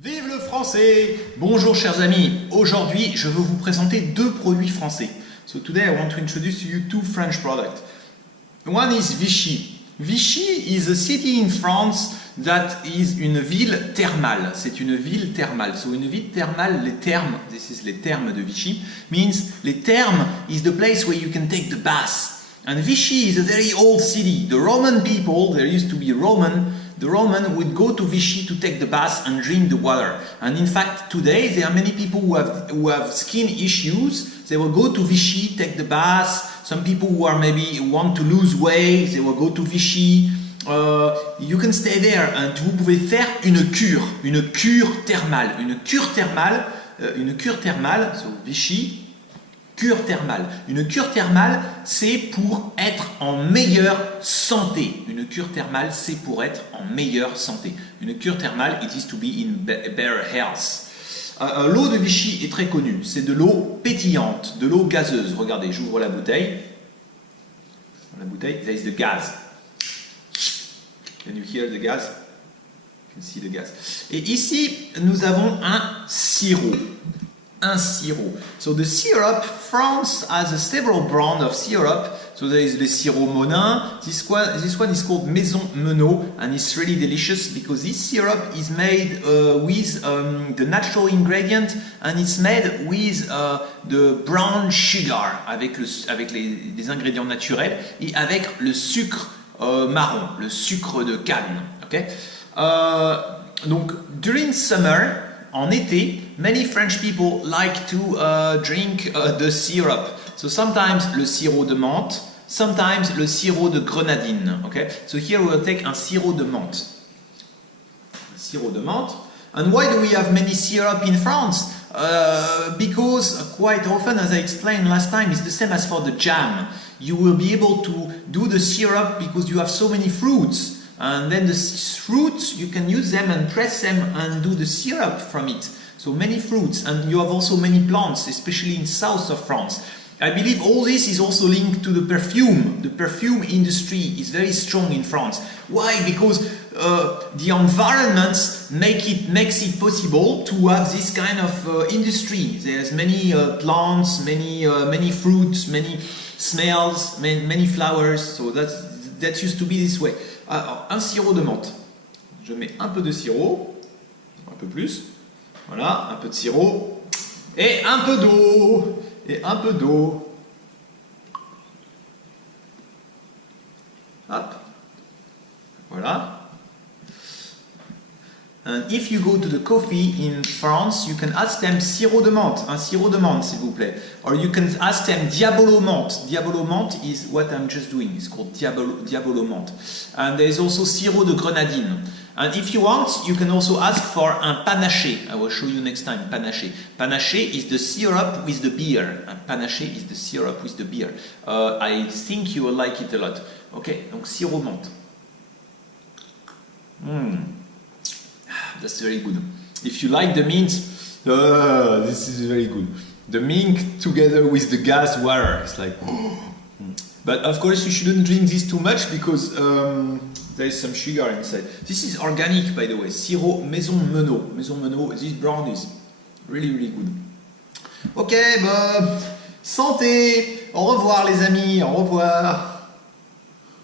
Vive le français! Bonjour chers amis, aujourd'hui je veux vous présenter deux produits français. So today I want to introduce to you two French products. One is Vichy. Vichy is a city in France that is une ville thermale. C'est une ville thermale. So une ville thermale, les thermes, this is les thermes de Vichy, means les thermes is the place where you can take the bath. And Vichy is a very old city. The Roman people, there used to be the Roman would go to Vichy to take the bath and drink the water. And in fact, today there are many people who have skin issues. They will go to Vichy, take the bath. Some people who are maybe want to lose weight, they will go to Vichy. You can stay there and vous pouvez faire une cure thermale, so Vichy. Cure thermale. Une cure thermale, c'est pour être en meilleure santé. Une cure thermale, c'est pour être en meilleure santé. Une cure thermale, it is to be in better health. L'eau de Vichy est très connue. C'est de l'eau pétillante, de l'eau gazeuse. Regardez, j'ouvre la bouteille. La bouteille, there is the gas. Can you hear the gas? You can see the gas. Et ici, nous avons un sirop. So the syrup, France has a several brand of syrup. So there is the sirop Monin. This one is called Maison Menot, and it's really delicious because this syrup is made with the natural ingredient, and it's made with the brown sugar, avec les ingrédients naturels et avec le sucre marron, le sucre de canne. Okay? Donc during summer, en été, many French people like to drink the syrup. So sometimes le sirop de menthe, sometimes le sirop de grenadine. Okay? So here we'll take un sirop de menthe. Sirop de menthe. And why do we have many syrup in France? Because quite often, as I explained last time, it's the same as for the jam. You will be able to do the syrup because you have so many fruits. And then the fruits, you can use them and press them and do the syrup from it. So many fruits, and you have also many plants, especially in south of France. I believe all this is also linked to the perfume. The perfume industry is very strong in France. Why? Because the environment makes it possible to have this kind of industry. There's many plants, many fruits, many smells, many flowers. So that used to be this way. Alors, un sirop de menthe. Je mets un peu de sirop, un peu plus. Voilà, un peu de sirop. Et un peu d'eau. Et un peu d'eau. Hop. Voilà. And if you go to the coffee in France, you can ask them sirop de menthe, un sirop de menthe s'il vous plaît. Or you can ask them diabolo menthe. Diabolo menthe is what I'm just doing. It's called diabolo menthe. And there is also sirop de grenadine. And if you want, you can also ask for un panaché. I will show you next time, panaché. Panaché is the syrup with the beer. And panaché is the syrup with the beer. I think you will like it a lot. Ok, donc sirop menthe. That's very good. If you like the mint, this is very good. The mint together with the gas water, it's like. But of course, you shouldn't drink this too much because there is some sugar inside. This is organic, by the way. Sirop Maison Menot. Maison Menot. This brand is really, really good. Ok, bah, santé. Au revoir, les amis. Au revoir.